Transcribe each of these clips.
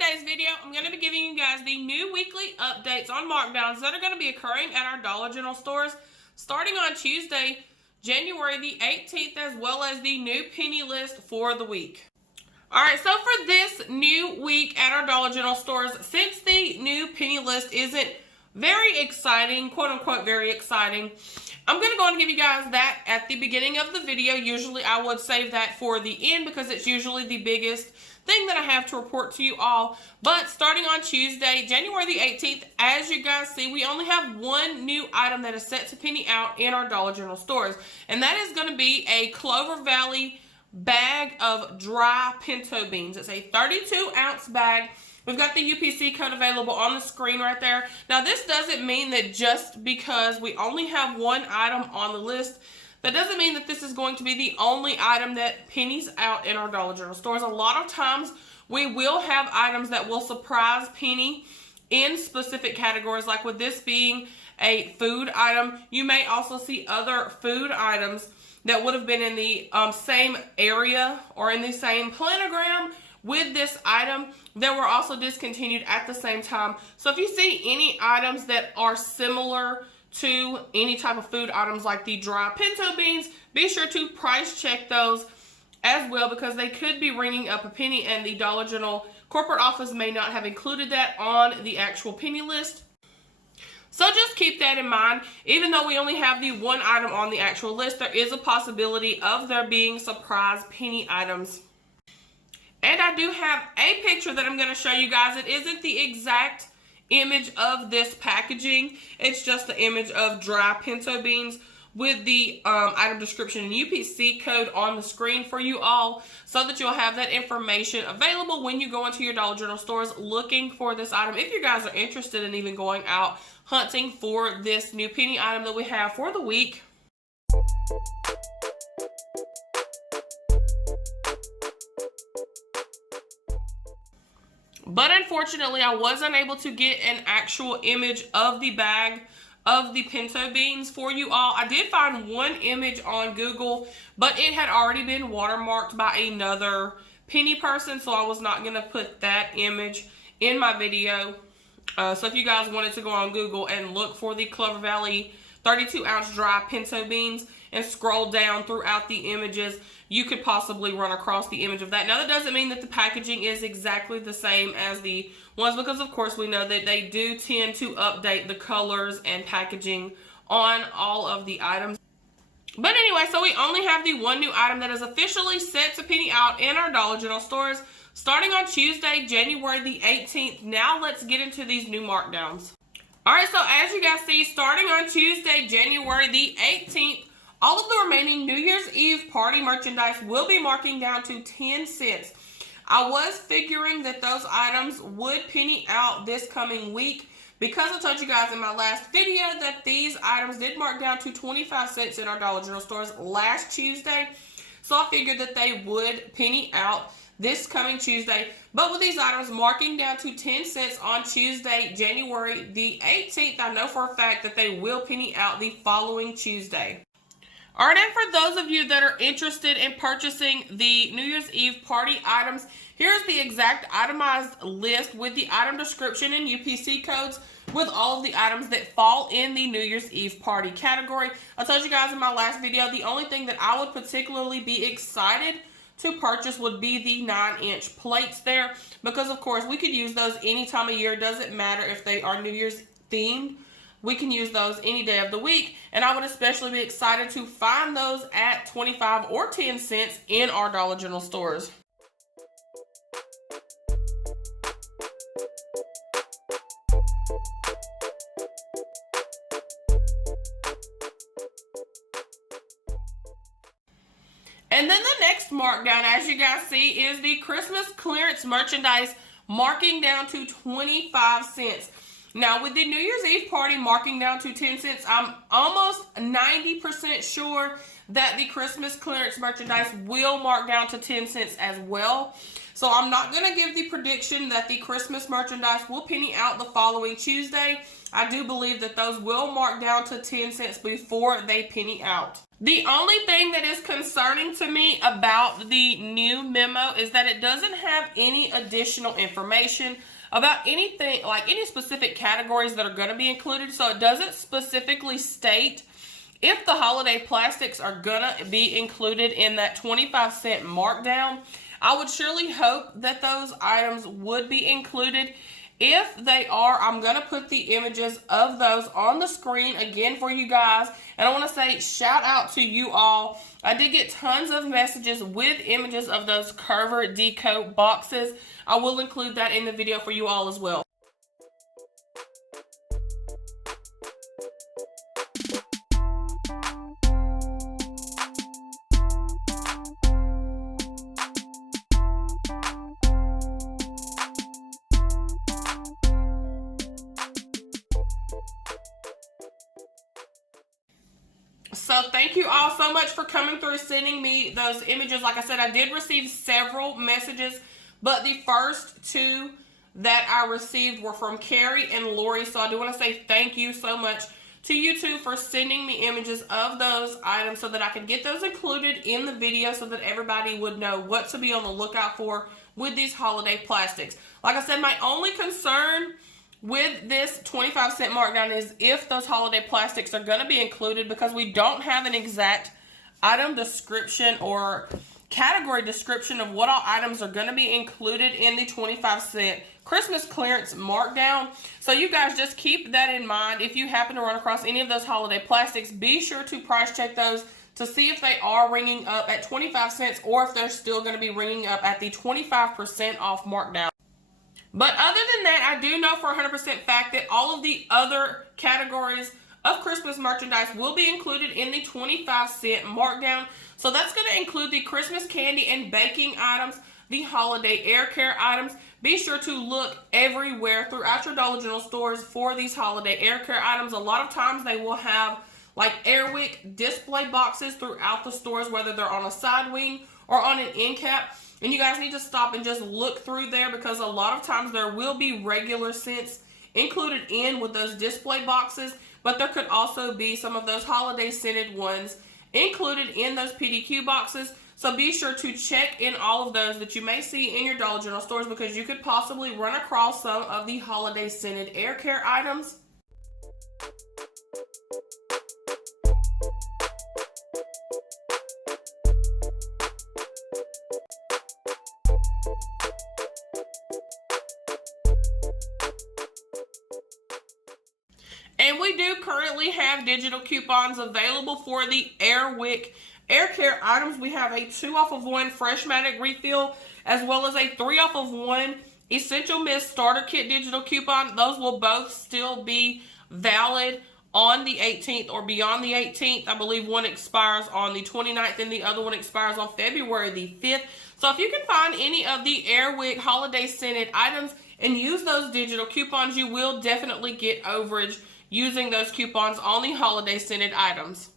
today's video, I'm going to be giving you guys the new weekly updates on markdowns that are going to be occurring at our Dollar General stores starting on Tuesday, January the 18th, as well as the new penny list for the week. Alright, so for this new week at our Dollar General stores, since the new penny list isn't very exciting, quote unquote very exciting, I'm going to go and give you guys that at the beginning of the video. Usually I would save that for the end because it's usually the biggest thing that I have to report to you all. But starting on Tuesday, January the 18th, as you guys see, we only have one new item that is set to penny out in our Dollar General stores. And that is going to be a Clover Valley bag of dry pinto beans. It's a 32-ounce bag. We've got the UPC code available on the screen right there. Now, this doesn't mean that just because we only have one item on the list, that doesn't mean that this is going to be the only item that pennies out in our Dollar General stores. A lot of times, we will have items that will surprise penny in specific categories, like with this being a food item. You may also see other food items that would have been in the same area or in the same planogram with this item that were also discontinued at the same time. So if you see any items that are similar to any type of food items like the dry pinto beans, be sure to price check those as well, because they could be ringing up a penny and the Dollar General corporate office may not have included that on the actual penny list. So just keep that in mind. Even though we only have the one item on the actual list, there is a possibility of there being surprise penny items. And I do have a picture that I'm going to show you guys. It isn't the exact image of this packaging. It's just the image of dry pinto beans with the item description and UPC code on the screen for you all, so that you'll have that information available when you go into your Dollar General stores looking for this item. If you guys are interested in even going out hunting for this new penny item that we have for the week. But unfortunately, I was unable to get an actual image of the bag of the pinto beans for you all. I did find one image on Google, but it had already been watermarked by another penny person, so I was not going to put that image in my video. So if you guys wanted to go on Google and look for the Clover Valley 32-ounce dry pinto beans and scroll down throughout the images, you could possibly run across the image of that. Now, that doesn't mean that the packaging is exactly the same as the ones, because of course we know that they do tend to update the colors and packaging on all of the items. But anyway, so we only have the one new item that is officially set to penny out in our Dollar General stores starting on Tuesday, January the 18th. Now let's get into these new markdowns. Alright, so as you guys see, starting on Tuesday, January the 18th, all of the remaining New Year's Eve party merchandise will be marking down to 10 cents. I was figuring that those items would penny out this coming week, because I told you guys in my last video that these items did mark down to 25 cents in our Dollar General stores last Tuesday. So I figured that they would penny out this coming Tuesday. But with these items marking down to 10 cents on Tuesday, January the 18th, I know for a fact that they will penny out the following Tuesday. Alright, and for those of you that are interested in purchasing the New Year's Eve party items, here's the exact itemized list with the item description and UPC codes with all of the items that fall in the New Year's Eve party category. I told you guys in my last video, the only thing that I would particularly be excited to purchase would be the 9-inch plates there, because of course we could use those any time of year. Doesn't matter if they are New Year's themed. We can use those any day of the week, and I would especially be excited to find those at 25 or 10 cents in our Dollar General stores. And then the next markdown, as you guys see, is the Christmas clearance merchandise marking down to 25 cents. Now, with the New Year's Eve party marking down to 10 cents, I'm almost 90% sure that the Christmas clearance merchandise will mark down to 10 cents as well. So I'm not going to give the prediction that the Christmas merchandise will penny out the following Tuesday. I do believe that those will mark down to 10 cents before they penny out. The only thing that is concerning to me about the new memo is that it doesn't have any additional information about anything, like any specific categories that are going to be included. So it doesn't specifically state if the holiday plastics are going to be included in that 25-cent markdown. I would surely hope that those items would be included. If they are, I'm going to put the images of those on the screen again for you guys. And I want to say shout out to you all. I did get tons of messages with images of those Curver Deco boxes. I will include that in the video for you all as well. So thank you all so much for coming through, sending me those images. Like I said, I did receive several messages, but the first two that I received were from Carrie and Lori. So I do want to say thank you so much to you two for sending me images of those items so that I could get those included in the video so that everybody would know what to be on the lookout for with these holiday plastics. Like I said, my only concern with this 25-cent markdown is if those holiday plastics are going to be included, because we don't have an exact item description or category description of what all items are going to be included in the 25-cent Christmas clearance markdown. So you guys just keep that in mind. If you happen to run across any of those holiday plastics, be sure to price check those to see if they are ringing up at 25 cents or if they're still going to be ringing up at the 25% off markdown. But other than that, I do know for 100% fact that all of the other categories of Christmas merchandise will be included in the 25-cent markdown. So that's going to include the Christmas candy and baking items, the holiday air care items. Be sure to look everywhere throughout your Dollar General stores for these holiday air care items. A lot of times they will have like Airwick display boxes throughout the stores, whether they're on a side wing or on an end cap. And you guys need to stop and just look through there, because a lot of times there will be regular scents included in with those display boxes, but there could also be some of those holiday scented ones included in those PDQ boxes. So be sure to check in all of those that you may see in your Dollar General stores, because you could possibly run across some of the holiday scented air care items. And we do currently have digital coupons available for the Airwick air care items. We have a 2 off of 1 Freshmatic refill, as well as a 3 off of 1 Essential Mist starter kit digital coupon. Those will both still be valid on the 18th or beyond the 18th. I believe one expires on the 29th and the other one expires on February the 5th. So if you can find any of the Airwick holiday scented items and use those digital coupons, you will definitely get overage using those coupons on the holiday scented items.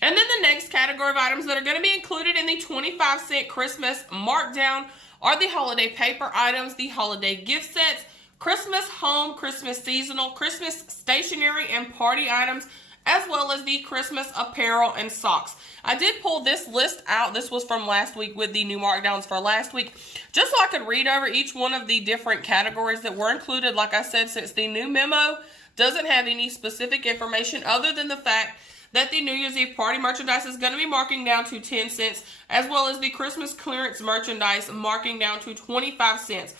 And then the next category of items that are going to be included in the 25-cent Christmas markdown are the holiday paper items, the holiday gift sets, Christmas home, Christmas seasonal, Christmas stationery and party items, as well as the Christmas apparel and socks. I did pull this list out. This was from last week with the new markdowns for last week, just so I could read over each one of the different categories that were included. Like I said, since the new memo doesn't have any specific information other than the fact that the New Year's Eve party merchandise is going to be marking down to 10 cents, as well as the Christmas clearance merchandise marking down to 25 cents.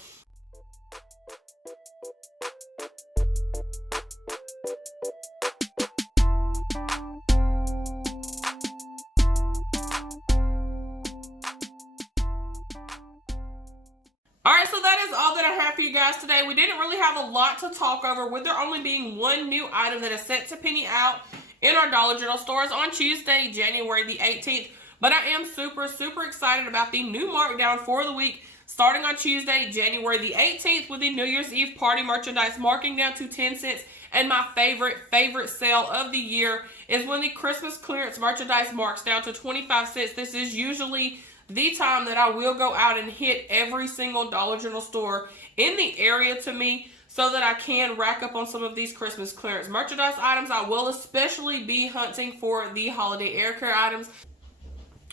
Alright, so that is all that I have for you guys today. We didn't really have a lot to talk over, with there only being one new item that is set to penny out in our Dollar General stores on Tuesday, January the 18th. But I am super excited about the new markdown for the week, starting on Tuesday, January the 18th, with the New Year's Eve party merchandise marking down to 10 cents. And my favorite sale of the year is when the Christmas clearance merchandise marks down to 25 cents. This is usually the time that I will go out and hit every single Dollar General store in the area to me, so that I can rack up on some of these Christmas clearance merchandise items. I will especially be hunting for the holiday air care items.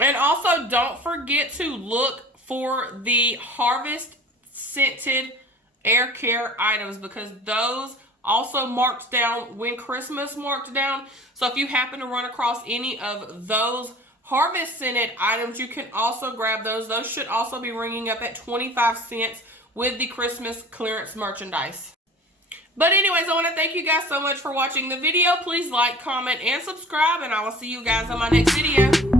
And also, don't forget to look for the harvest scented air care items, because those also marked down when Christmas marked down. So if you happen to run across any of those harvest scented items, you can also grab those. Those should also be ringing up at 25 cents with the Christmas clearance merchandise. But anyways, I want to thank you guys so much for watching the video. Please like, comment, and subscribe, and I will see you guys on my next video.